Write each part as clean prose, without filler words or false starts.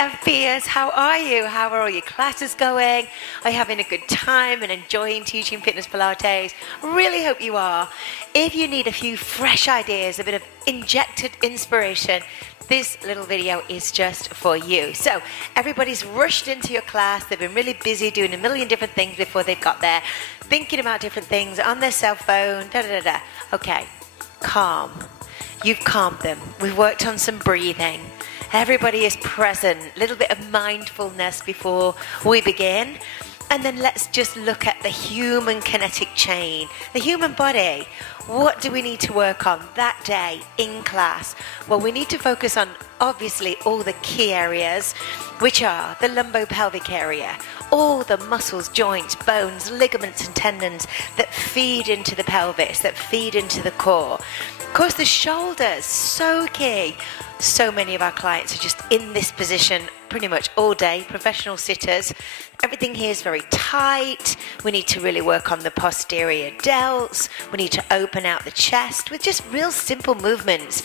FPers, how are you? How are all your classes going? Are you having a good time and enjoying teaching Fitness Pilates? Really hope you are. If you need a few fresh ideas, a bit of injected inspiration, this little video is just for you. So everybody's rushed into your class. They've been really busy doing a million different things before they've got there, thinking about different things on their cell phone, Okay, calm. You've calmed them. We've worked on some breathing. Everybody is present. A little bit of mindfulness before we begin. And then let's just look at the human kinetic chain, the human body. What do we need to work on that day in class? Well, we need to focus on obviously all the key areas, which are the lumbopelvic area, all the muscles, joints, bones, ligaments and tendons that feed into the pelvis, that feed into the core. Of course, the shoulders, so key. So many of our clients are just in this position pretty much all day, professional sitters. Everything here is very tight. We need to really work on the posterior delts. We need to open out the chest with just real simple movements,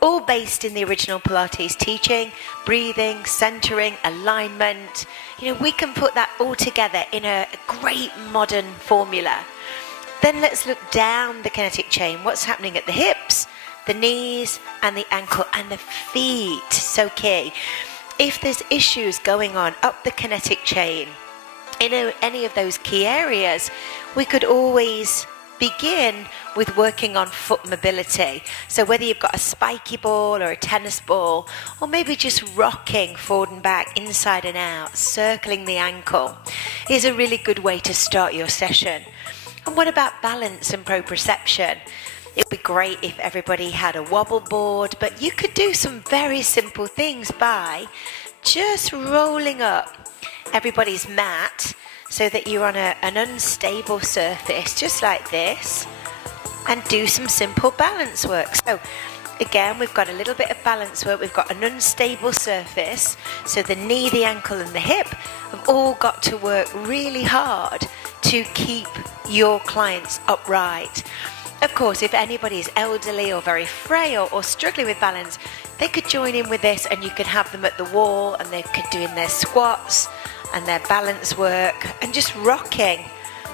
all based in the original Pilates teaching, breathing, centering, alignment. You know, we can put that all together in a great modern formula. Then let's look down the kinetic chain. What's happening at the hips, the knees and the ankle and the feet, so key. If there's issues going on up the kinetic chain in any of those key areas, we could always begin with working on foot mobility. So whether you've got a spiky ball or a tennis ball, or maybe just rocking forward and back, inside and out, circling the ankle, is a really good way to start your session. And what about balance and proprioception? It would be great if everybody had a wobble board, but you could do some very simple things by just rolling up everybody's mat so that you're on an unstable surface, just like this, and do some simple balance work. So again, we've got a little bit of balance work. We've got an unstable surface, so the knee, the ankle and the hip have all got to work really hard to keep your clients upright. Of course, if anybody is elderly or very frail or struggling with balance, they could join in with this, and you could have them at the wall and they could do in their squats and their balance work and just rocking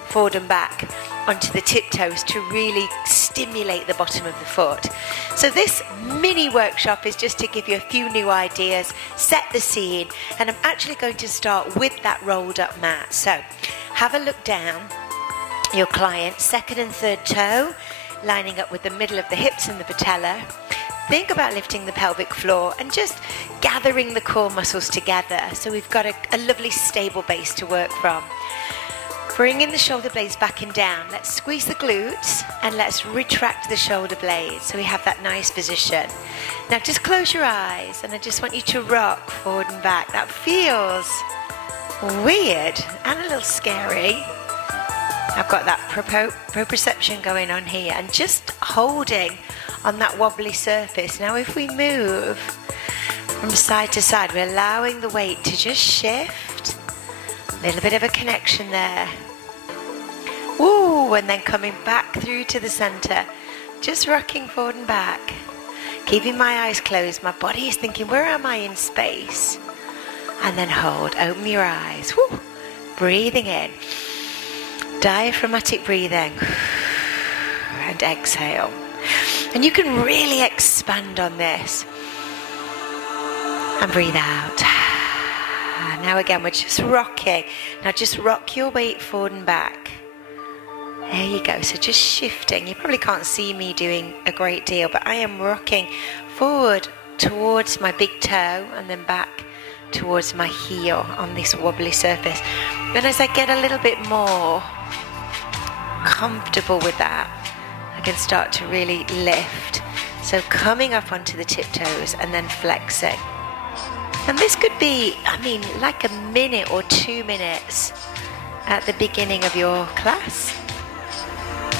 forward and back onto the tiptoes to really stimulate the bottom of the foot. So this mini workshop is just to give you a few new ideas, set the scene, and I'm actually going to start with that rolled up mat. So have a look down your client's second and third toe, lining up with the middle of the hips and the patella. Think about lifting the pelvic floor and just gathering the core muscles together, so we've got a lovely stable base to work from. Bringing the shoulder blades back and down. Let's squeeze the glutes and let's retract the shoulder blades so we have that nice position. Now just close your eyes and I just want you to rock forward and back. That feels weird and a little scary. I've got that proprioception going on here and just holding on that wobbly surface. Now if we move from side to side, we're allowing the weight to just shift. A little bit of a connection there. Ooh, and then coming back through to the center. Just rocking forward and back. Keeping my eyes closed. My body is thinking, where am I in space? And then hold. Open your eyes. Woo. Breathing in. Diaphragmatic breathing. And exhale. And you can really expand on this. And breathe out. Now again, we're just rocking. Now just rock your weight forward and back. There you go. So just shifting. You probably can't see me doing a great deal, but I am rocking forward towards my big toe and then back towards my heel on this wobbly surface. And as I get a little bit more comfortable with that, I can start to really lift. So coming up onto the tiptoes and then flexing. And this could be, like a minute or 2 minutes at the beginning of your class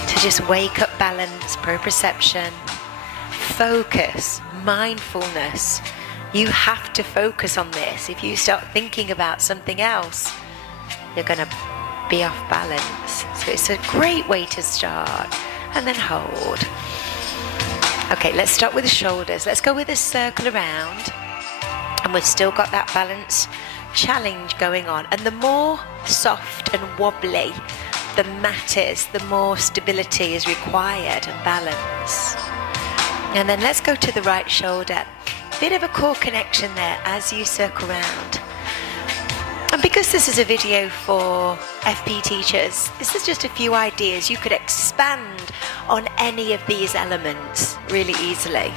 to just wake up balance, proprioception, focus, mindfulness. You have to focus on this. If you start thinking about something else, you're going to be off balance. So it's a great way to start. And then hold. Okay, let's start with the shoulders. Let's go with a circle around. And we've still got that balance challenge going on. And the more soft and wobbly the mat is, the more stability is required and balance. And then let's go to the right shoulder. Bit of a core connection there as you circle round. And because this is a video for FP teachers, this is just a few ideas. You could expand on any of these elements really easily.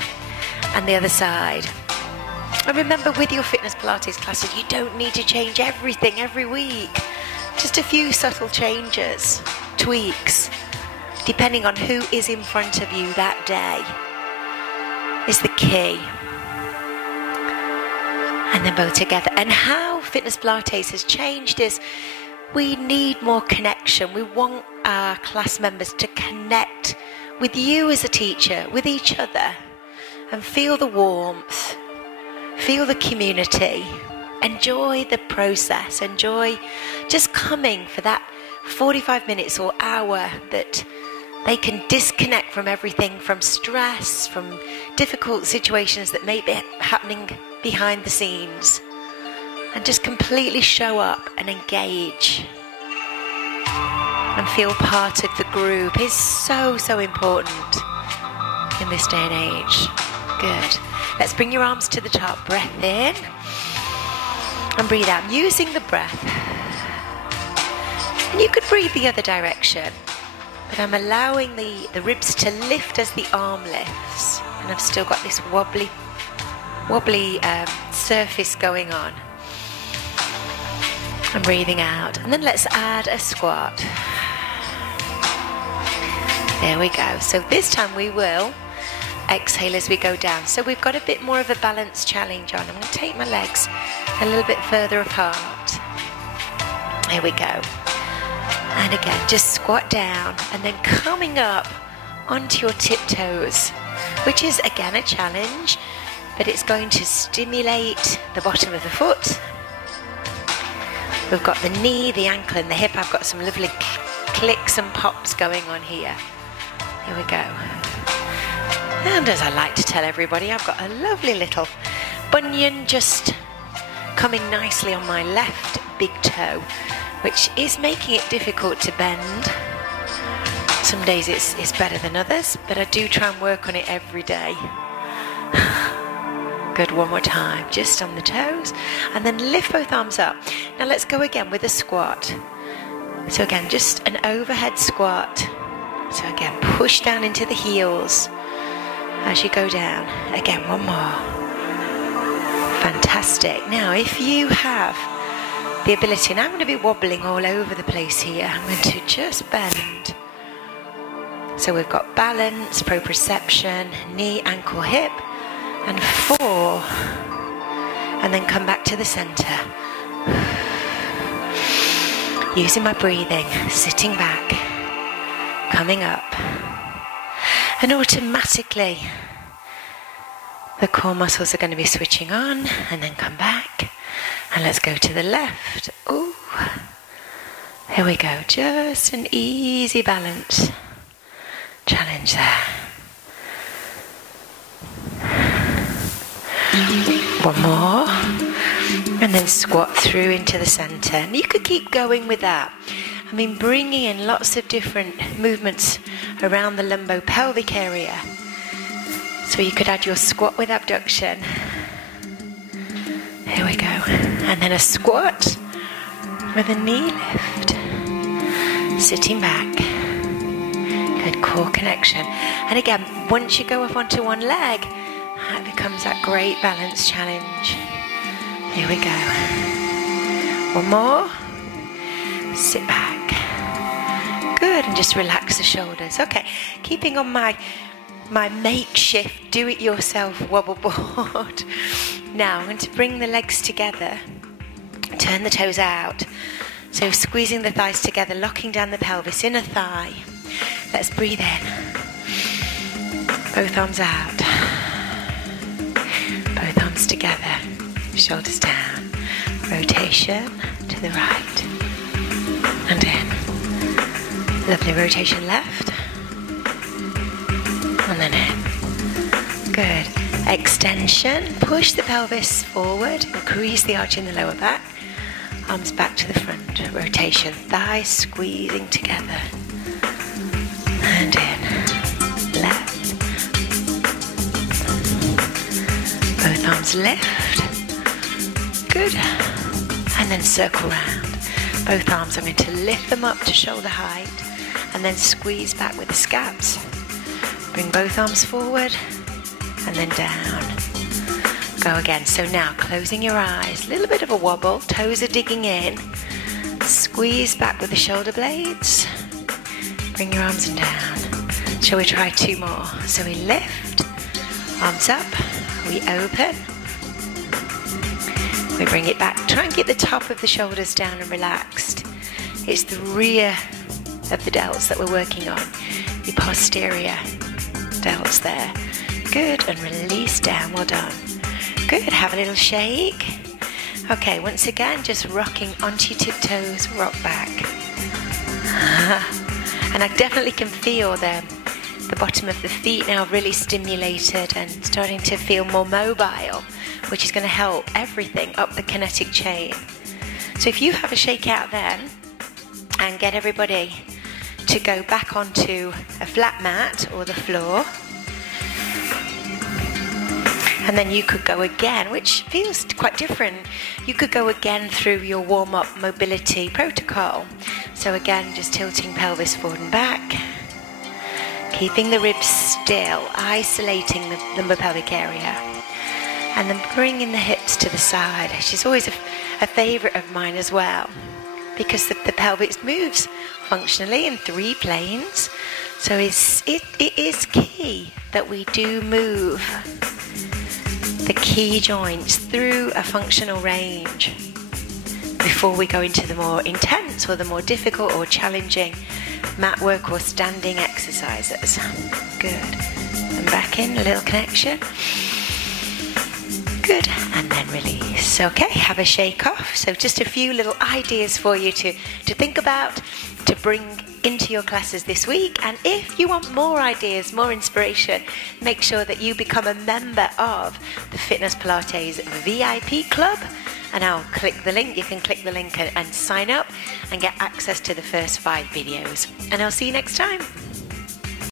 And the other side. And remember, with your Fitness Pilates classes, you don't need to change everything every week. Just a few subtle changes, tweaks, depending on who is in front of you that day, is the key. And then both together. And how Fitness Pilates has changed is we need more connection. We want our class members to connect with you as a teacher, with each other, and feel the warmth, feel the community, enjoy the process, enjoy just coming for that 45 minutes or hour that they can disconnect from everything, from stress, from difficult situations that may be happening behind the scenes, and just completely show up and engage and feel part of the group is so important in this day and age. Good. Let's bring your arms to the top. Breath in and breathe out, using the breath. And you could breathe the other direction, but I'm allowing the ribs to lift as the arm lifts, and I've still got this wobbly surface going on. I'm breathing out, and then let's add a squat. There we go. So this time we will exhale as we go down. So we've got a bit more of a balance challenge on. I'm going to take my legs a little bit further apart. Here we go. And again, just squat down and then coming up onto your tiptoes, which is again a challenge, but it's going to stimulate the bottom of the foot. We've got the knee, the ankle and the hip. I've got some lovely clicks and pops going on here. Here we go. And as I like to tell everybody, I've got a lovely little bunion just coming nicely on my left big toe, which is making it difficult to bend. Some days it's better than others, but I do try and work on it every day. Good, one more time, just on the toes, and then lift both arms up. Now let's go again with a squat. So again, just an overhead squat. So again, push down into the heels as you go down. Again, one more. Fantastic. Now, if you have the ability, and I'm going to be wobbling all over the place here, I'm going to just bend. So we've got balance, proprioception, knee, ankle, hip, and 4, and then come back to the center. Using my breathing, sitting back, coming up, and automatically the core muscles are going to be switching on, and then come back, and let's go to the left. Ooh, here we go, just an easy balance challenge there. One more, and then squat through into the center. And you could keep going with that. I mean, bringing in lots of different movements around the lumbo-pelvic area. So you could add your squat with abduction. Here we go. And then a squat with a knee lift. Sitting back. Good core connection. And again, once you go up onto one leg, that becomes that great balance challenge. Here we go. One more. Sit back. Good, and just relax the shoulders. Okay, keeping on my makeshift do-it-yourself wobble board. Now I'm going to bring the legs together, turn the toes out. So squeezing the thighs together, locking down the pelvis, inner thigh. Let's breathe in. Both arms out. Both arms together. Shoulders down. Rotation to the right. And in. Lovely rotation left. And then in. Good. Extension, push the pelvis forward, increase the arch in the lower back. Arms back to the front, rotation, thighs squeezing together. And in, left. Both arms lift. Good. And then circle round. Both arms, I'm going to lift them up to shoulder height and then squeeze back with the scabs. Bring both arms forward and then down. Go again. So now closing your eyes, a little bit of a wobble, toes are digging in. Squeeze back with the shoulder blades. Bring your arms down. Shall we try 2 more? So we lift, arms up, we open. We bring it back. Try and get the top of the shoulders down and relaxed. It's the rear of the delts that we're working on. The posterior delts there. Good, and release down. Well done. Good, have a little shake. Okay, once again, just rocking onto your tiptoes, rock back. And I definitely can feel the bottom of the feet now really stimulated and starting to feel more mobile, which is going to help everything up the kinetic chain. So if you have a shake out then, and get everybody to go back onto a flat mat or the floor, and then you could go again, which feels quite different. You could go again through your warm-up mobility protocol. So again, just tilting pelvis forward and back, keeping the ribs still, isolating the lumbar-pelvic area, and then bringing the hips to the side. She's always a favourite of mine as well, because the pelvis moves functionally in 3 planes. So it is key that we do move the key joints through a functional range before we go into the more intense or the more difficult or challenging mat work or standing exercises. Good. And back in, a little connection. Good. And then release. Okay, have a shake off. So just a few little ideas for you to think about, to bring into your classes this week. And if you want more ideas, more inspiration, make sure that you become a member of the Fitness Pilates VIP Club. And I'll click the link. You can click the link and sign up and get access to the first 5 videos. And I'll see you next time.